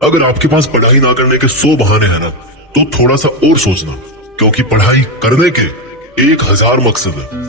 अगर आपके पास पढ़ाई ना करने के 100 बहाने हैं ना, तो थोड़ा सा और सोचना, क्योंकि पढ़ाई करने के 1000 मकसद है।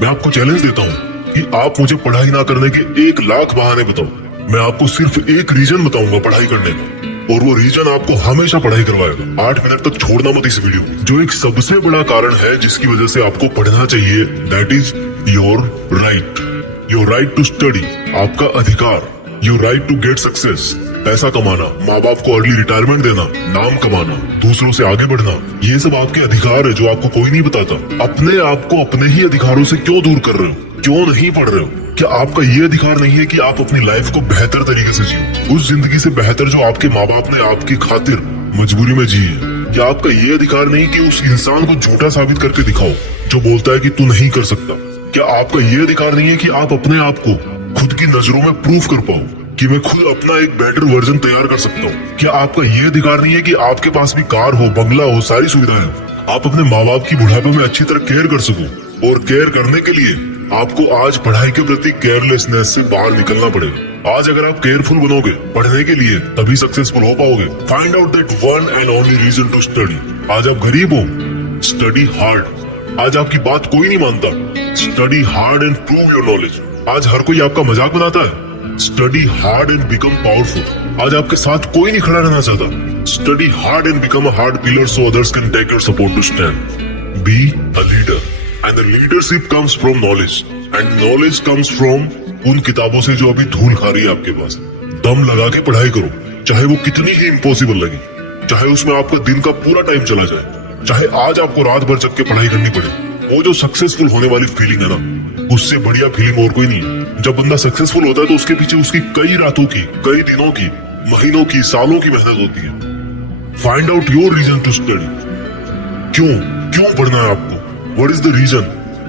मैं आपको चैलेंज देता हूँ कि आप मुझे पढ़ाई ना करने के 1,00,000 बहाने बताओ। मैं आपको सिर्फ एक रीजन बताऊंगा पढ़ाई करने का, और वो रीजन आपको हमेशा पढ़ाई करवाएगा। 8 मिनट तक छोड़ना मत इस वीडियो को। जो एक सबसे बड़ा कारण है जिसकी वजह से आपको पढ़ना चाहिए, that is your right. Your right to study, आपका अधिकार। Your right to get success, पैसा कमाना, माँ बाप को अर्ली रिटायरमेंट देना, नाम कमाना, दूसरों से आगे बढ़ना, ये सब आपके अधिकार है जो आपको कोई नहीं बताता। अपने आप को अपने ही अधिकारों से क्यों दूर कर रहे हो? क्यों नहीं पढ़ रहे हो? क्या आपका ये अधिकार नहीं है कि आप अपनी लाइफ को बेहतर तरीके से जियो, उस जिंदगी से बेहतर जो आपके माँ बाप ने आपकी खातिर मजबूरी में जी है? क्या आपका ये अधिकार नहीं कि उस इंसान को झूठा साबित करके दिखाओ जो बोलता है कि तू नहीं कर सकता? क्या आपका ये अधिकार नहीं है कि आप अपने आप को खुद की नजरों में प्रूव कर पाओ कि मैं खुद अपना एक बेटर वर्जन तैयार कर सकता हूँ? क्या आपका ये अधिकार नहीं है कि आपके पास भी कार हो, बंगला हो, सारी सुविधाएं हो, आप अपने माँ बाप की बुढ़ापे में अच्छी तरह केयर कर सको? और केयर करने के लिए आपको आज पढ़ाई के प्रति केयरलेसनेस से बाहर निकलना पड़ेगा। आज अगर आप केयरफुल बनोगे पढ़ने के लिए, तभी सक्सेसफुल हो पाओगे। Find out that one and only reason to study. आज आप गरीब हो, स्टडी हार्ड। आज आपकी बात कोई नहीं मानता, study hard and prove your knowledge. आज हर कोई आपका मजाक बनाता है, study hard and become powerful. आज आपके साथ कोई नहीं खड़ा रहना चाहता, study hard and become a hard pillar so others can take your support to stand. Be a leader, and the leadership comes from knowledge, and knowledge comes from उन किताबों से जो अभी धूल खा रही है आपके पास। दम लगा के पढ़ाई करो, चाहे वो कितनी ही इम्पॉसिबल लगे, चाहे उसमें आपका दिन का पूरा टाइम चला जाए, चाहे आज आपको रात भर जग के पढ़ाई करनी पड़े। वो जो सक्सेसफुल होने वाली फीलिंग है ना, उससे बढ़िया फीलिंग और कोई नहीं है। जब बंदा सक्सेसफुल होता है तो उसके पीछे उसकी कई रातों की, कई दिनों की, महीनों की, सालों की मेहनत होती है। Find out your reason to study. क्यों पढ़ना है आपको? What is the reason?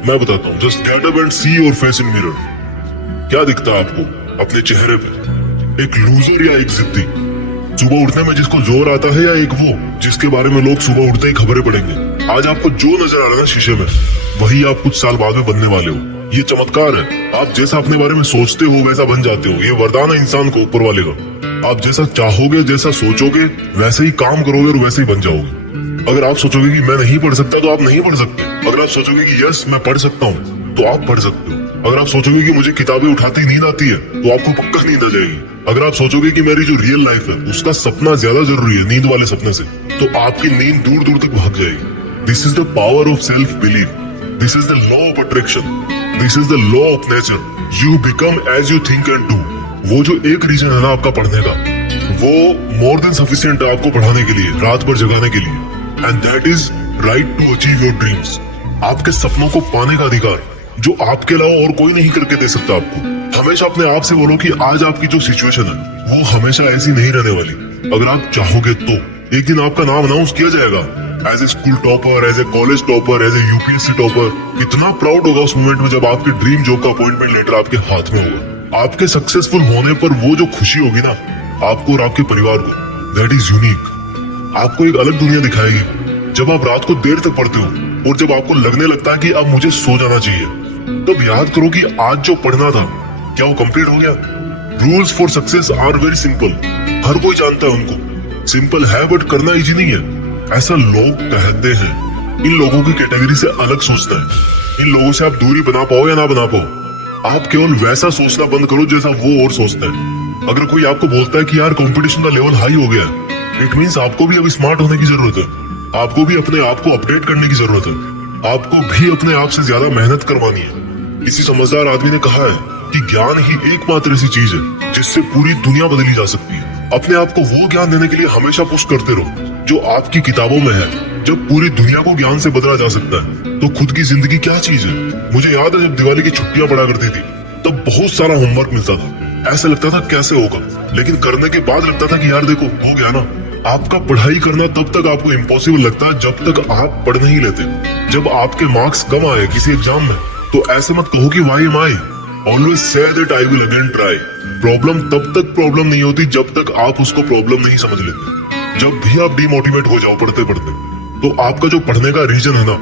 मैं बताता हूँ। Just get up and see your face in mirror. क्या दिखता है आपको अपने चेहरे पे? एक लूजर या एक जिद्दी? सुबह उठने में जिसको जोर आता है, या एक वो जिसके बारे में लोग सुबह उठते ही खबरें पढ़ेंगे? आज आपको जो नजर आ रहा है ना शीशे में, वही आप कुछ साल बाद में बनने वाले हो। ये चमत्कार है। आप जैसा अपने बारे में सोचते हो वैसा बन जाते हो। ये वरदान है इंसान को ऊपर वाले का। आप जैसा चाहोगे, जैसा सोचोगे, वैसे ही काम करोगे और वैसे ही बन जाओगे। अगर आप सोचोगे कि मैं नहीं पढ़ सकता, तो आप नहीं पढ़ सकते। अगर आप सोचोगे कि यस मैं पढ़ सकता हूँ, तो आप पढ़ सकते हो। अगर आप सोचोगे कि मुझे किताबें उठाते ही नींद आती है, तो आपको पक्का नींद आ जाएगी। अगर आप सोचोगे कि मेरी जो रियल लाइफ है उसका सपना ज्यादा जरूरी है नींद वाले सपने से, तो आपकी नींद दूर दूर तक भाग जाएगी। This is the power of self believe. This is the law of attraction. This is the law of nature. You become as you think and do. वो जो एक रीजन है ना आपका पढ़ने का, वो मोर देन सफिशिएंट है आपको पढ़ाने के लिए, रात भर जगाने के लिए। And that is right to achieve your dreams. आपके सपनों को पाने का अधिकार, जो आपके अलावा और कोई नहीं करके दे सकता आपको। हमेशा अपने आप से बोलो कि आज आपकी जो सिचुएशन है वो हमेशा ऐसी नहीं रहने वाली। अगर आप चाहोगे तो एक दिन आपका नाम अनाउंस किया जाएगा as a school topper, as a college topper, as a UPSC topper. कितना प्राउड होगा उस मोमेंट में जब आपके ड्रीम जॉब का अपॉइंटमेंट लेटर आपके हाथ में होगा। आपके सक्सेसफुल होने पर वो जो खुशी होगी ना आपको और आपके परिवार को, दैट इज यूनिक। आपको एक अलग दुनिया दिखाएगी। जब आप रात को देर तक पढ़ते हो और जब आपको लगने लगता है कि अब मुझे सो जाना चाहिए, तब याद करो कि आज जो पढ़ना था क्या वो कंप्लीट हो गया? Rules for success are very simple. हर कोई जानता है उनको। सिंपल है बट करना इजी नहीं है, ऐसा लोग कहते हैं। इन लोगों की कैटेगरी से अलग सोचना है। इन लोगों से आप दूरी बना पाओ या ना बना पाओ, आप केवल वैसा सोचना बंद करो जैसा वो और सोचता है। अगर कोई आपको बोलता है कि यार कंपटीशन का लेवल हाई हो गया है, इट मीन्स आपको भी अब स्मार्ट होने की जरूरत है। आपको भी अपने आप को अपडेट करने की जरूरत है। आपको भी अपने आप से ज्यादा मेहनत करवानी है। किसी समझदार आदमी ने कहा है कि ज्ञान ही एकमात्र ऐसी चीज है जिससे पूरी दुनिया बदली जा सकती है। अपने आप को वो ज्ञान देने के लिए हमेशा पुश करते रहो जो आपकी किताबों में है। जब पूरी दुनिया को ज्ञान से बदला जा सकता है, तो खुद की जिंदगी क्या चीज है? मुझे याद है जब दिवाली की छुट्टियां पड़ा करती थी, तब बहुत सारा होमवर्क मिलता था। ऐसा लगता था कैसे होगा, लेकिन करने के बाद लगता था कि यार देखो हो गया ना। आपका पढ़ाई करना तब तक आपको इम्पॉसिबल लगता है जब तक आप पढ़ नहीं लेते। जब आपके मार्क्स कम आए किसी एग्जाम में, तो ऐसे मत कहो कि why am I. Always say that I will again try. Problem तब तक प्रॉब्लम नहीं होती जब तक आप उसको प्रॉब्लम नहीं समझ लेते। जब भी आप डिमोटिवेट हो जाओ पढ़ते पढ़ते, तो आपका जो पढ़ने का रीजन है ना,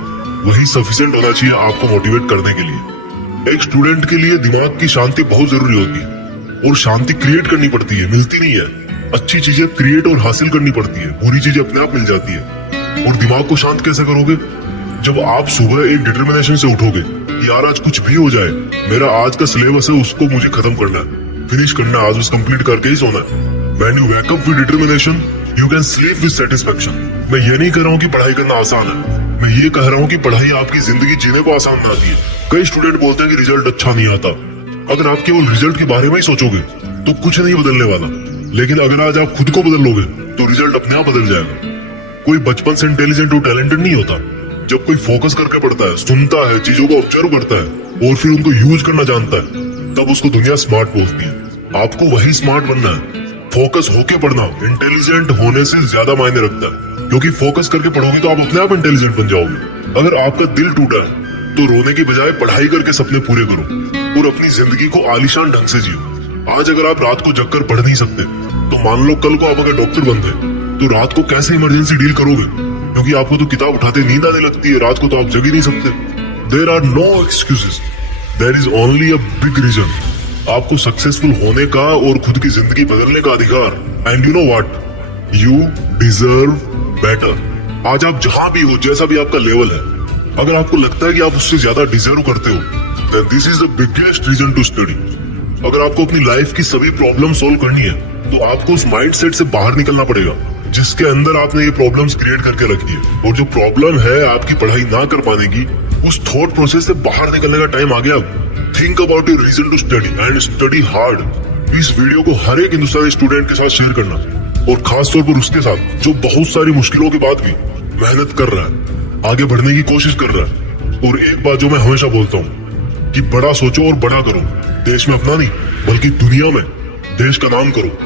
वही सफिशिएंट होना चाहिए आपको मोटिवेट करने के लिए। एक स्टूडेंट के लिए दिमाग की शांति बहुत जरूरी होती है, और शांति क्रिएट करनी पड़ती है, मिलती नहीं है। अच्छी चीजें क्रिएट और हासिल करनी पड़ती है, बुरी चीजें अपने आप मिल जाती है। और दिमाग को शांत कैसे करोगे? जब आप सुबह एक डिटर्मिनेशन से उठोगे, यार आज कुछ भी हो जाए, मेरा आज का सिलेबस है उसको मुझे खत्म करना है, फिनिश करना है, आज उस कंप्लीट करके ही सोना है। When you wake up with determination, you can sleep with satisfaction. मैं ये नहीं कह रहा हूँ कि पढ़ाई करना आसान है, मैं ये कह रहा हूँ कि पढ़ाई आपकी जिंदगी जीने को आसान बनाती है। कई स्टूडेंट बोलते हैं कि रिजल्ट अच्छा नहीं आता। अगर आप केवल रिजल्ट के बारे में ही सोचोगे तो कुछ नहीं बदलने वाला, लेकिन अगर आज आप खुद को बदल लोगे तो रिजल्ट अपने आप बदल जाएगा। कोई बचपन से इंटेलिजेंट और टैलेंटेड नहीं होता। जब कोई फोकस करके पढ़ता है, सुनता है, चीजों को ऑब्जर्व करता है और फिर उनको यूज करना जानता है, तब उसको दुनिया स्मार्ट बोलती है। आपको वही स्मार्ट बनना है। फोकस होके पढ़ना इंटेलिजेंट होने से ज्यादा मायने रखता है, क्योंकि फोकस करके पढ़ोगे तो आप अपने आप इंटेलिजेंट बन जाओगे। अगर आपका दिल टूटा है तो रोने की बजाय पढ़ाई करके सपने पूरे करो और अपनी जिंदगी को आलीशान ढंग से जियो। आज अगर आप रात को जगकर पढ़ नहीं सकते तो मान लो कल को आप अगर डॉक्टर बन गए तो रात को कैसे इमरजेंसी डील करोगे? क्योंकि आपको तो किताब उठाते नींद आने लगती है, रात को तो आप जग ही नहीं सकते। There are no excuses, there is only a big reason. आपको सक्सेसफुल होने का और खुद की जिंदगी बदलने का अधिकार। And you know what, you deserve better. आज आप जहां भी हो, जैसा भी आपका लेवल है, अगर आपको लगता है कि आप उससे ज्यादा डिजर्व करते हो, then this is the biggest reason to study. अगर आपको अपनी लाइफ की सभी प्रॉब्लम सोल्व करनी है तो आपको उस माइंडसेट से बाहर निकलना पड़ेगा जिसके अंदर आपने ये प्रॉब्लम्स क्रिएट करके रखी है। और जो प्रॉब्लम है आपकी पढ़ाई ना कर पाने की, उस थॉट प्रोसेस से बाहर निकलने का टाइम आ गया। Think about your reason to study and study hard. इस वीडियो को हर एक हिंदुस्तानी स्टूडेंट के साथ शेयर करना, और खास तौर पर उसके साथ जो बहुत सारी मुश्किलों के बाद भी मेहनत कर रहा है, आगे बढ़ने की कोशिश कर रहा है। और एक बात जो मैं हमेशा बोलता हूँ कि बड़ा सोचो और बड़ा करो। देश में अपना नहीं बल्कि दुनिया में देश का नाम करो।